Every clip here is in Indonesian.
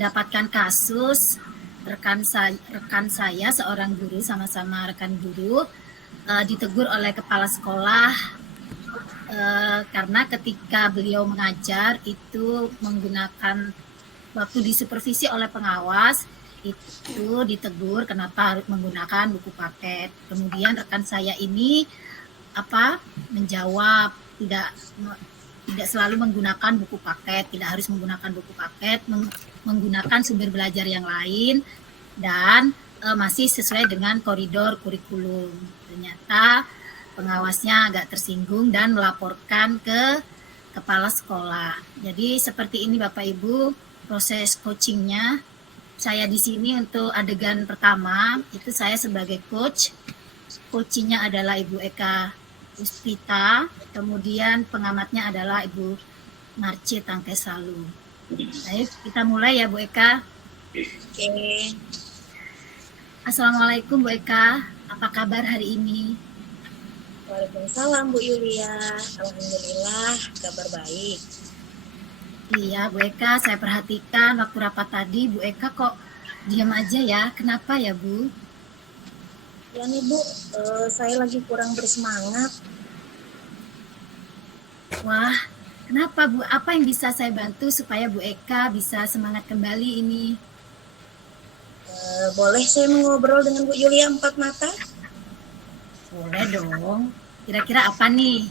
mendapatkan kasus rekan saya seorang guru, sama-sama rekan guru, ditegur oleh kepala sekolah karena ketika beliau mengajar itu menggunakan waktu disupervisi oleh pengawas itu ditegur kenapa harus menggunakan buku paket. Kemudian rekan saya ini menjawab tidak selalu menggunakan buku paket, tidak harus menggunakan buku paket, menggunakan sumber belajar yang lain dan masih sesuai dengan koridor kurikulum. Ternyata pengawasnya agak tersinggung dan melaporkan ke kepala sekolah. Jadi seperti ini Bapak Ibu proses coachingnya. Saya di sini untuk adegan pertama itu saya sebagai coach. Coachingnya adalah Ibu Eka Puspita, kemudian pengamatnya adalah Ibu Marci Tangkesalu. Baik, kita mulai ya Bu Eka. Oke. Assalamualaikum Bu Eka, apa kabar hari ini? Waalaikumsalam Bu Yulia. Alhamdulillah kabar baik. Iya Bu Eka, saya perhatikan waktu rapat tadi Bu Eka kok diam aja ya, kenapa ya Bu? Ya nih Bu, saya lagi kurang bersemangat. Wah, kenapa Bu? Apa yang bisa saya bantu supaya Bu Eka bisa semangat kembali ini? Boleh saya mengobrol dengan Bu Yulia empat mata? Boleh dong. Kira-kira apa nih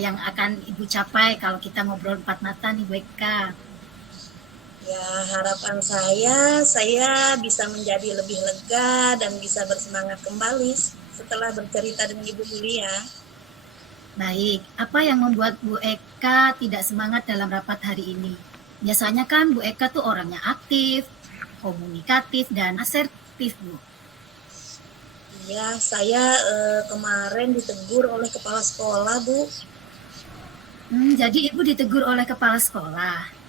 yang akan Ibu capai kalau kita ngobrol empat mata nih Bu Eka? Ya, harapan saya bisa menjadi lebih lega dan bisa bersemangat kembali setelah bercerita dengan Ibu Yulia. Baik, apa yang membuat Bu Eka tidak semangat dalam rapat hari ini? Biasanya kan Bu Eka tuh orangnya aktif, komunikatif, dan asertif, Bu. Iya, saya kemarin ditegur oleh kepala sekolah, Bu. Jadi Ibu ditegur oleh kepala sekolah.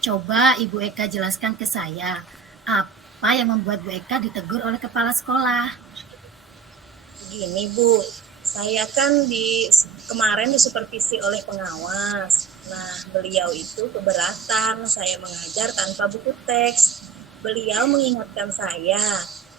Coba Ibu Eka jelaskan ke saya, apa yang membuat Bu Eka ditegur oleh kepala sekolah? Begini Bu, saya kan kemarin disupervisi oleh pengawas. Nah, beliau itu keberatan saya mengajar tanpa buku teks. Beliau mengingatkan saya,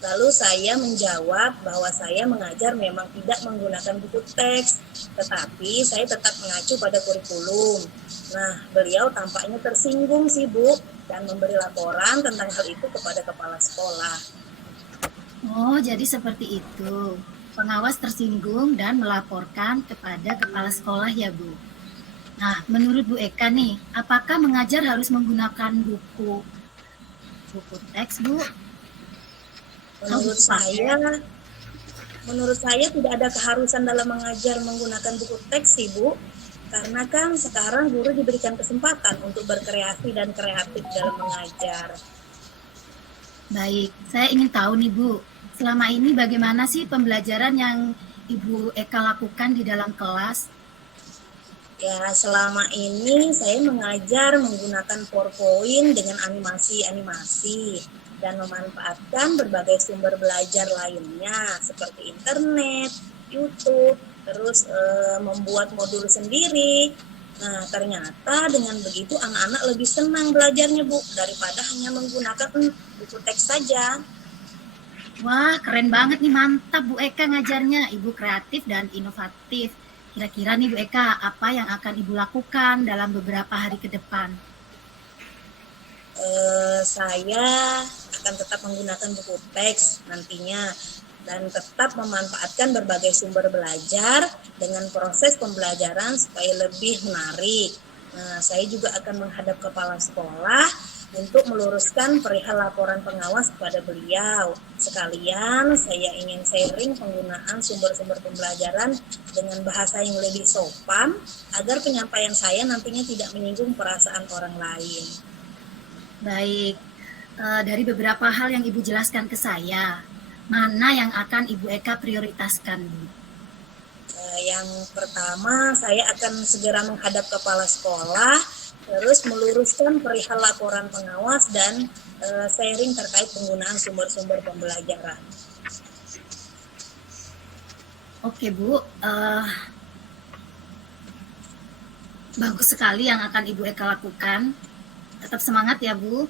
lalu saya menjawab bahwa saya mengajar memang tidak menggunakan buku teks, tetapi saya tetap mengacu pada kurikulum. Nah, beliau tampaknya tersinggung sih Bu, dan memberi laporan tentang hal itu kepada kepala sekolah. Oh, jadi seperti itu. Pengawas tersinggung dan melaporkan kepada kepala sekolah ya, Bu. Nah, menurut Bu Eka nih, apakah mengajar harus menggunakan buku teks, Bu? Menurut saya tidak ada keharusan dalam mengajar menggunakan buku teks sih Bu, karena kan sekarang guru diberikan kesempatan untuk berkreasi dan kreatif dalam mengajar. Baik, saya ingin tahu nih Bu, selama ini bagaimana sih pembelajaran yang Ibu Eka lakukan di dalam kelas? Ya, selama ini saya mengajar menggunakan PowerPoint dengan animasi-animasi dan memanfaatkan berbagai sumber belajar lainnya seperti internet, YouTube, terus membuat modul sendiri. Nah, ternyata dengan begitu anak-anak lebih senang belajarnya, Bu, daripada hanya menggunakan buku teks saja. Wah, keren banget nih, mantap Bu Eka ngajarnya. Ibu kreatif dan inovatif. Kira-kira nih Bu Eka, apa yang akan Ibu lakukan dalam beberapa hari ke depan? Saya akan tetap menggunakan buku teks nantinya dan tetap memanfaatkan berbagai sumber belajar dengan proses pembelajaran supaya lebih menarik. Nah, saya juga akan menghadap kepala sekolah untuk meluruskan perihal laporan pengawas kepada beliau. Sekalian saya ingin sharing penggunaan sumber-sumber pembelajaran dengan bahasa yang lebih sopan agar penyampaian saya nantinya tidak menyinggung perasaan orang lain. Baik, dari beberapa hal yang Ibu jelaskan ke saya, mana yang akan Ibu Eka prioritaskan, Bu? Yang pertama, saya akan segera menghadap kepala sekolah, terus meluruskan perihal laporan pengawas dan sharing terkait penggunaan sumber-sumber pembelajaran. Oke Bu, bagus sekali yang akan Ibu Eka lakukan. Tetap semangat ya Bu.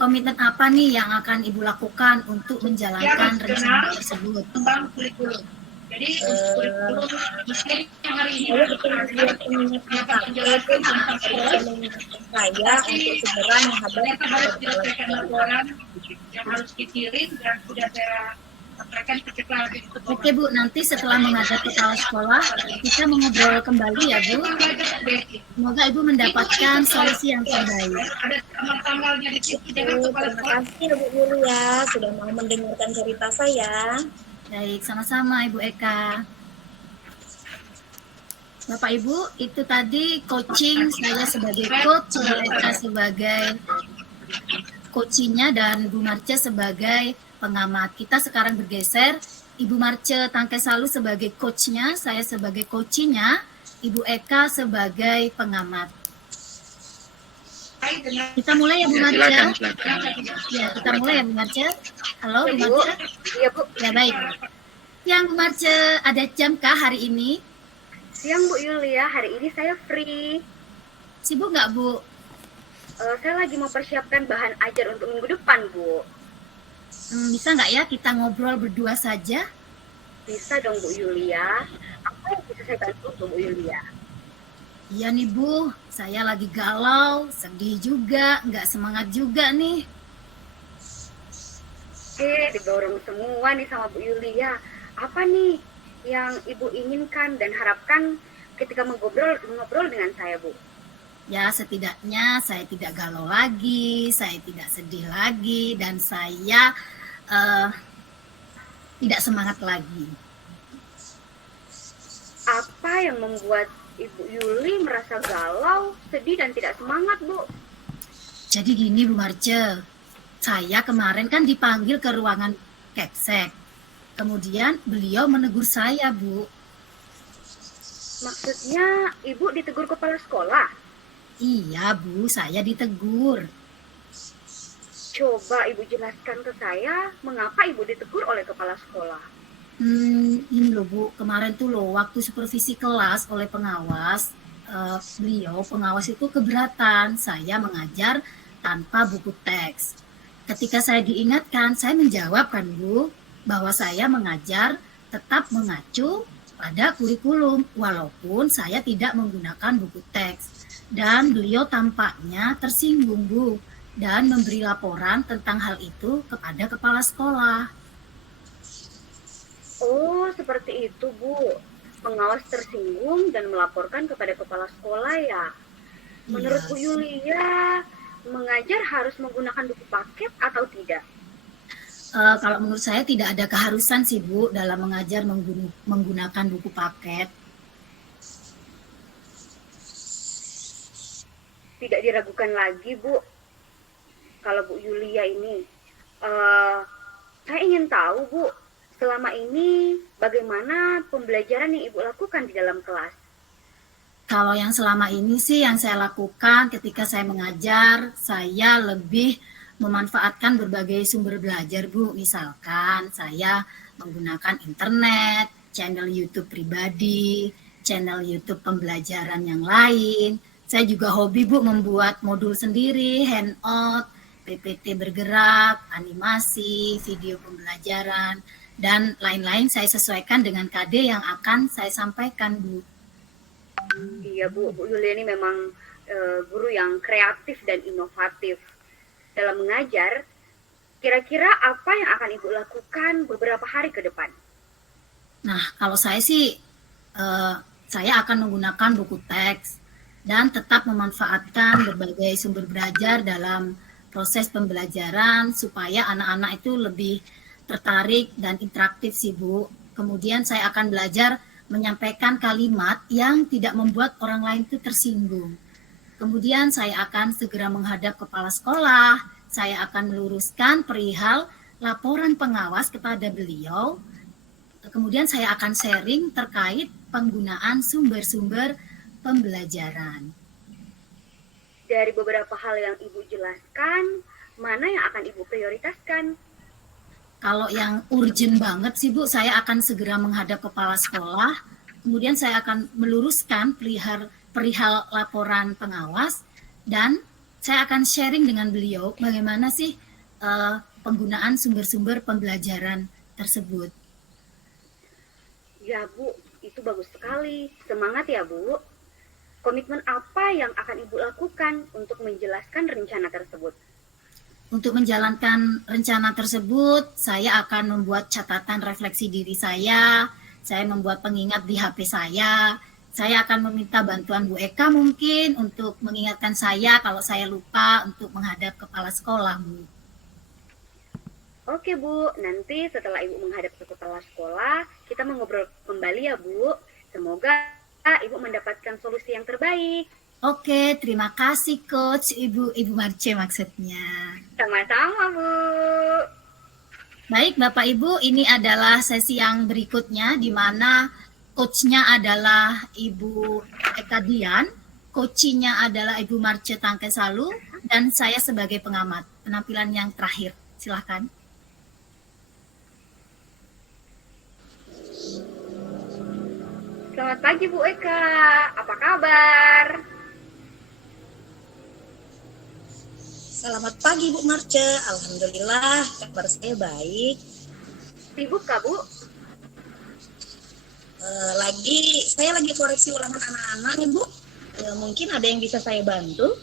komitmen apa nih yang akan Ibu lakukan untuk menjalankan rencana tersebut? Jadi kurikulum yang hari ini Saya akan membuat pengingat paket saya untuk segera menghadap harus diselesaikan laporan yang harus dikirim dan sudah saya sampaikan ketika Oke Bu, nanti setelah menghadap kepala sekolah, kita mengobrol kembali ya Bu. Semoga Ibu mendapatkan solusi yang terbaik. ada tanggal-tanggalnya di situ dengan kepala Terima sekolah. kasih Ibu Yulia sudah mau mendengarkan cerita saya. Baik, sama-sama Ibu Eka. Bapak Ibu, itu tadi coaching saya sebagai coach, Ibu Eka sebagai coachingnya, dan Bu Marce sebagai pengamat. Kita sekarang bergeser, Ibu Marce Tangkesalu sebagai coachnya, saya sebagai coachingnya, Ibu Eka sebagai pengamat. Kita mulai ya Bu Marce. Ya, kita mulai ya Bu Marce. Halo Bu Marce. Iya Bu. Ya baik. Yang Bu Marce, ada jam kah hari ini? Siang Bu Yulia, hari ini saya free. Sibuk nggak Bu? Saya lagi mau persiapkan bahan ajar untuk minggu depan Bu. Bisa nggak ya kita ngobrol berdua saja? Bisa dong Bu Yulia. Apa yang bisa saya bantu Bu Yulia? Iya nih Bu, saya lagi galau, sedih juga, nggak semangat juga nih. Didorong semua nih sama Bu Yulia. Apa nih yang Ibu inginkan dan harapkan ketika mengobrol dengan saya Bu? Ya setidaknya saya tidak galau lagi, saya tidak sedih lagi, dan saya tidak semangat lagi. Apa yang membuat Ibu Yuli merasa galau, sedih, dan tidak semangat Bu? Jadi gini Bu Marce, saya kemarin kan dipanggil ke ruangan Kepsek. Kemudian beliau menegur saya Bu. Maksudnya Ibu ditegur kepala sekolah? Iya Bu, saya ditegur. Coba Ibu jelaskan ke saya mengapa Ibu ditegur oleh kepala sekolah. Ini loh Bu, kemarin tuh loh waktu supervisi kelas oleh pengawas, beliau pengawas itu keberatan saya mengajar tanpa buku teks. Ketika saya diingatkan, saya menjawab kan Bu, bahwa saya mengajar tetap mengacu pada kurikulum walaupun saya tidak menggunakan buku teks. Dan beliau tampaknya tersinggung Bu, dan memberi laporan tentang hal itu kepada kepala sekolah. Oh, seperti itu Bu. Pengawas tersinggung dan melaporkan kepada kepala sekolah ya. Menurut Bu Yulia, mengajar harus menggunakan buku paket atau tidak? Kalau menurut saya tidak ada keharusan sih Bu dalam mengajar menggunakan buku paket. Tidak diragukan lagi Bu. Kalau Bu Yulia ini, saya ingin tahu Bu, selama ini bagaimana pembelajaran yang Ibu lakukan di dalam kelas? Kalau yang selama ini sih yang saya lakukan ketika saya mengajar, saya lebih memanfaatkan berbagai sumber belajar Bu. Misalkan saya menggunakan internet, channel YouTube pribadi, channel YouTube pembelajaran yang lain. Saya juga hobi Bu membuat modul sendiri, handout, PPT bergerak, animasi, video pembelajaran, dan lain-lain saya sesuaikan dengan KD yang akan saya sampaikan Bu. Iya Bu, Bu Yulia ini memang guru yang kreatif dan inovatif. Dalam mengajar, kira-kira apa yang akan Ibu lakukan beberapa hari ke depan? Nah, kalau saya sih, saya akan menggunakan buku teks dan tetap memanfaatkan berbagai sumber belajar dalam proses pembelajaran supaya anak-anak itu lebih tertarik dan interaktif sih Bu. Kemudian saya akan belajar menyampaikan kalimat yang tidak membuat orang lain itu tersinggung. Kemudian saya akan segera menghadap kepala sekolah, saya akan meluruskan perihal laporan pengawas kepada beliau. Kemudian saya akan sharing terkait penggunaan sumber-sumber pembelajaran. Dari beberapa hal yang Ibu jelaskan, mana yang akan Ibu prioritaskan? Kalau yang urgent banget sih Bu, saya akan segera menghadap kepala sekolah, kemudian saya akan meluruskan perihal laporan pengawas, dan saya akan sharing dengan beliau bagaimana sih penggunaan sumber-sumber pembelajaran tersebut. Ya Bu, itu bagus sekali. Semangat ya Bu. Komitmen apa yang akan Ibu lakukan untuk menjelaskan rencana tersebut? Untuk menjalankan rencana tersebut, saya akan membuat catatan refleksi diri saya membuat pengingat di HP saya akan meminta bantuan Bu Eka mungkin untuk mengingatkan saya kalau saya lupa untuk menghadap kepala sekolah, Bu. Oke Bu, nanti setelah Ibu menghadap ke kepala sekolah, kita mengobrol kembali ya Bu. Semoga Ibu mendapatkan solusi yang terbaik. Oke, terima kasih Coach, Ibu Marce maksudnya. Sama-sama Bu. Baik Bapak Ibu, ini adalah sesi yang berikutnya di mana coachnya adalah Ibu Eka Dian, coachnya adalah Ibu Marce Tangkesalu, dan saya sebagai pengamat. Penampilan yang terakhir, silakan. Selamat pagi Bu Eka, apa kabar? Selamat pagi Bu Marce, alhamdulillah kabar saya baik. Sibuk kah Bu? Saya lagi koreksi ulangan anak-anak nih Bu. Mungkin ada yang bisa saya bantu?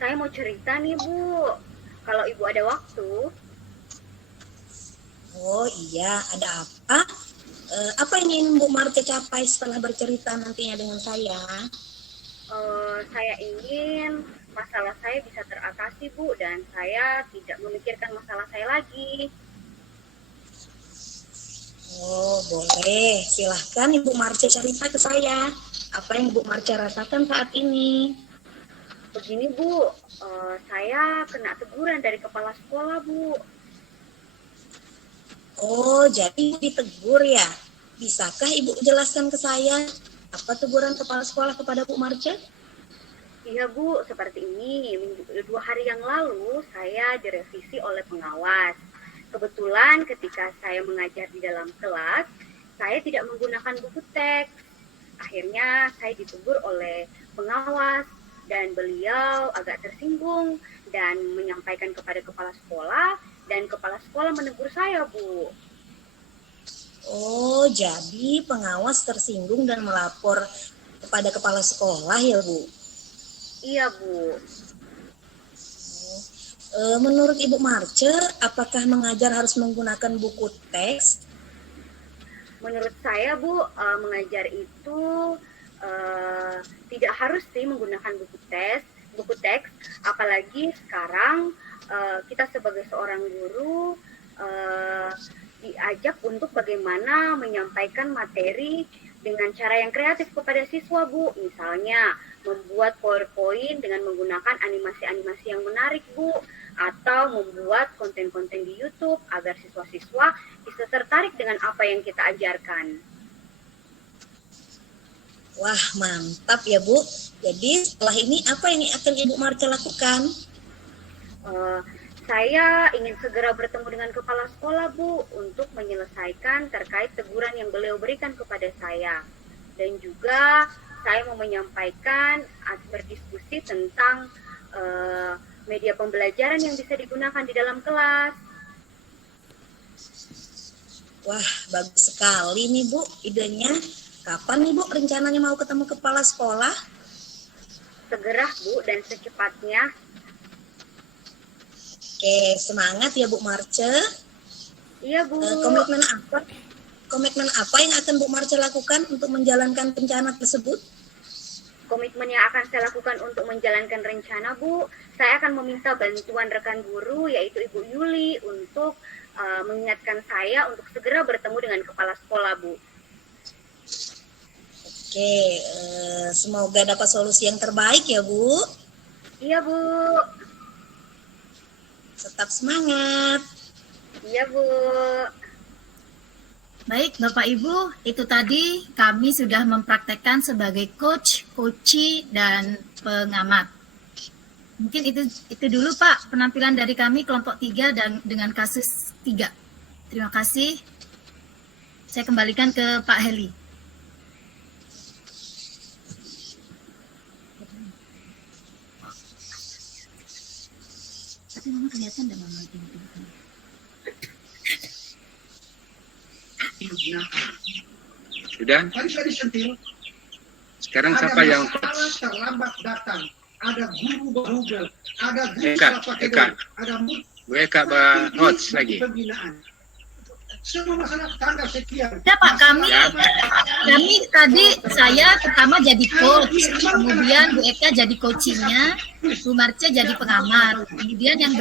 Saya mau cerita nih Bu, kalau Ibu ada waktu. Oh iya, ada apa? Apa yang ingin Bu Marce capai setelah bercerita nantinya dengan saya? Saya ingin masalah saya bisa teratasi Bu, dan saya tidak memikirkan masalah saya lagi. Oh boleh, silahkan Ibu Marce cerita ke saya. Apa yang Ibu Marce rasakan saat ini? Begini Bu, saya kena teguran dari kepala sekolah Bu. Oh, jadi ditegur ya? Bisakah Ibu jelaskan ke saya apa teguran kepala sekolah kepada Bu Marce? Iya Bu, seperti ini. 2 hari yang lalu saya direvisi oleh pengawas. Kebetulan ketika saya mengajar di dalam kelas, saya tidak menggunakan buku teks. Akhirnya saya ditegur oleh pengawas dan beliau agak tersinggung dan menyampaikan kepada kepala sekolah, dan kepala sekolah menegur saya Bu. Oh, jadi pengawas tersinggung dan melapor kepada kepala sekolah ya Bu? Iya Bu. Menurut Ibu Marce, apakah mengajar harus menggunakan buku teks? Menurut saya Bu, mengajar itu tidak harus sih menggunakan buku teks, apalagi sekarang kita sebagai seorang guru diajak untuk bagaimana menyampaikan materi dengan cara yang kreatif kepada siswa Bu. Misalnya membuat PowerPoint dengan menggunakan animasi-animasi yang menarik Bu, atau membuat konten-konten di YouTube agar siswa-siswa bisa tertarik dengan apa yang kita ajarkan. Wah, mantap ya Bu. Jadi setelah ini apa yang akan Ibu Marce lakukan? Saya ingin segera bertemu dengan kepala sekolah Bu untuk menyelesaikan terkait teguran yang beliau berikan kepada saya. Dan juga saya mau menyampaikan berdiskusi tentang media pembelajaran yang bisa digunakan di dalam kelas. Wah, bagus sekali nih Bu idenya. Kapan nih Bu rencananya mau ketemu kepala sekolah? Segera Bu, dan secepatnya. Oke, semangat ya Bu Marce. Iya Bu. Komitmen apa yang akan Bu Marce lakukan untuk menjalankan rencana tersebut? Komitmen yang akan saya lakukan untuk menjalankan rencana Bu, saya akan meminta bantuan rekan guru yaitu Ibu Yuli untuk mengingatkan saya untuk segera bertemu dengan kepala sekolah Bu. Oke, semoga dapat solusi yang terbaik ya Bu. Iya Bu. Tetap semangat. Iya Bu. Baik Bapak Ibu, itu tadi kami sudah mempraktekkan sebagai coach, coachee, dan pengamat. Mungkin itu dulu Pak penampilan dari kami kelompok 3 dan dengan kasus 3. Terima kasih. Saya kembalikan ke Pak Heli. Tapi mama kelihatan enggak mama ini? Sudah? Tadi saya disentil. Sekarang Ada siapa yang masalah terlambat datang. Ada guru berhubel. Ada guru Eka, salah pakai Eka. doi, ada murid Bu Eka hots lagi? pembinaan. Semua masalah tanggal sekian. Ya Pak, kami Ya. tadi saya pertama jadi coach, kemudian Bu Eka jadi coachingnya, Bu Marce jadi pengamat, kemudian yang